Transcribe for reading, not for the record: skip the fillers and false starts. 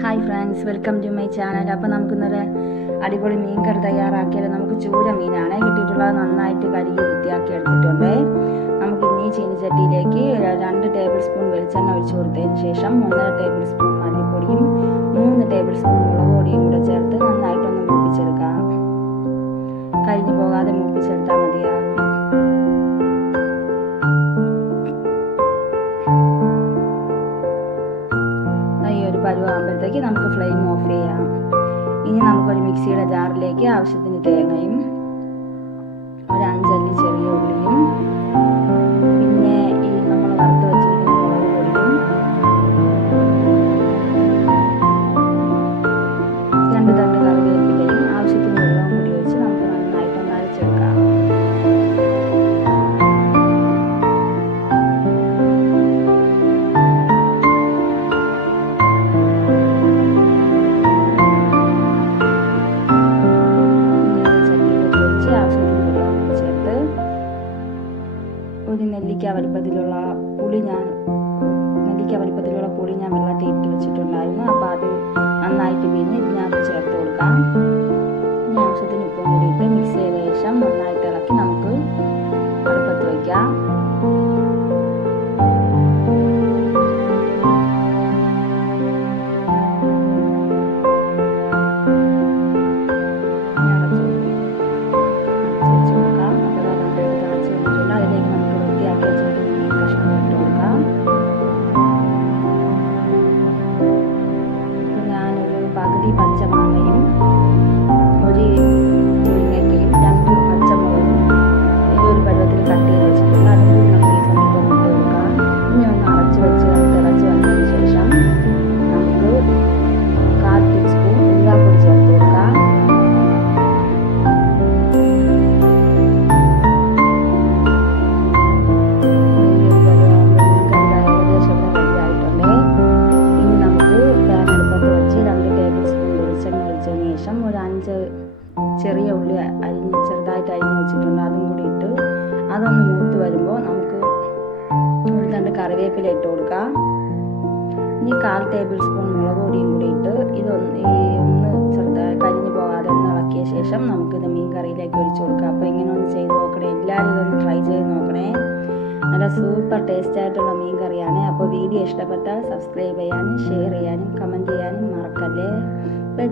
Hi friends, welcome to my channel. അപ്പോൾ നമുക്കിന്നൊരു അടിപൊളി മീൻ കറി തയ്യാറാക്കിയാൽ നമുക്ക് ചൂര മീനാണ് കിട്ടിയിട്ടുള്ളത്. നന്നായിട്ട് കഴുകി വൃത്തിയാക്കി എടുത്തിട്ടുണ്ട്. നമുക്ക് ഇനി ചീനിച്ചട്ടിയിലേക്ക് 2 ടേബിൾ സ്പൂൺ വെളിച്ചെണ്ണ ഒഴിച്ചു കൊടുത്തതിന് ശേഷം 1.5 ടേബിൾ സ്പൂൺ മല്ലിപ്പൊടിയും 3 ടേബിൾ സ്പൂൺ മുളക് പൊടിയും കൂടെ ചേർത്ത് നന്നായിട്ടൊന്ന് മൂപ്പിച്ചെടുക്കാം. കരിഞ്ഞു പോകാതെ മൂപ്പിച്ചെടുത്താൽ മതിയാകും. പരുവാകുമ്പോഴത്തേക്ക് നമുക്ക് ഫ്ലെയിം ഓഫ് ചെയ്യാം. ഇനി നമുക്കൊരു മിക്സിയുടെ ജാറിലേക്ക് ആവശ്യത്തിന് തേങ്ങയും 5 അല്ലി ചെറിയ ഉള്ളിയും പിന്നെ ഈ നമ്മൾ വറുത്ത് വെച്ചിരിക്കുന്ന മുളക് പൊടിയും 2 തണ്ട് കറിവേപ്പിലയും ആവശ്യത്തിന് വെള്ളവും കൂടി ഒഴിച്ച് നമുക്ക് നന്നായിട്ടൊന്ന് അരച്ചെടുക്കാം. ഒരു നെല്ലിക്ക വലിപ്പത്തിലുള്ള പുളി ഞാൻ വെള്ളത്തിൽ ഇട്ട് വെച്ചിട്ടുണ്ടായിരുന്നു. അപ്പോൾ അത് നന്നായിട്ട് പിഴിഞ്ഞ് ഇതിനകത്ത് ചേർത്ത് കൊടുക്കാം. ഇനി ആവശ്യത്തിന് ഉപ്പും കൂടി ഇട്ട് മിക്സ് ചെയ്ത ശേഷം നന്നായിട്ട് ഇളക്കി നമുക്ക് അടുപ്പത്ത് വയ്ക്കാം. പകുതി പച്ചമാങ്ങയും ഒരു മുരിങ്ങയ്ക്കയും 2 പച്ചമുളകും ഒരു പരുവത്തിൽ കട്ട് ചെയ്ത് വെച്ചിട്ടുണ്ട്. അതും കൂടി നമുക്ക് ഈ സമയത്ത് ഒന്ന് ഇട്ട് കൊടുക്കാം. ഇനി ഒന്ന് അടച്ച് വെച്ച് തിളച്ച് വന്നതിന് ശേഷം നമുക്ക് 1/4 ടീസ്പൂൺ ഉലുവാപ്പൊടി ചേർത്ത് കൊടുക്കാം. ഒരു 5 ചെറിയ ഉള്ളി ചെറുതായിട്ട് അരിഞ്ഞ് വെച്ചിട്ടുണ്ട്. അതും കൂടി ഇട്ട് അതൊന്ന് മൂത്ത് വരുമ്പോൾ നമുക്ക് ഒരു തണ്ട് കറിവേപ്പില ഇട്ട് കൊടുക്കാം. ഇനി 1/4 ടേബിൾ സ്പൂൺ മുളക് പൊടിയും കൂടി ഇട്ട് ഒന്ന് ചെറുതായി കരിഞ്ഞു പോകാതെ ഒന്ന് ഇളക്കിയ ശേഷം നമുക്കിത് മീൻ കറിയിലേക്ക് ഒഴിച്ചു കൊടുക്കാം. അപ്പോൾ ഇങ്ങനെ ഒന്ന് ചെയ്ത് നോക്കണേ, എല്ലാവരും ഇതൊന്ന് ട്രൈ ചെയ്ത് നോക്കണേ. നല്ല സൂപ്പർ ടേസ്റ്റ് ആയിട്ടുള്ള മീൻ കറിയാണ്. അപ്പോൾ വീഡിയോ ഇഷ്ടപ്പെട്ടാൽ സബ്സ്ക്രൈബ് ചെയ്യാനും ഷെയർ ചെയ്യാനും കമൻറ്റ് ചെയ്യാനും മറക്കല്ലേ. അപ്പോൾ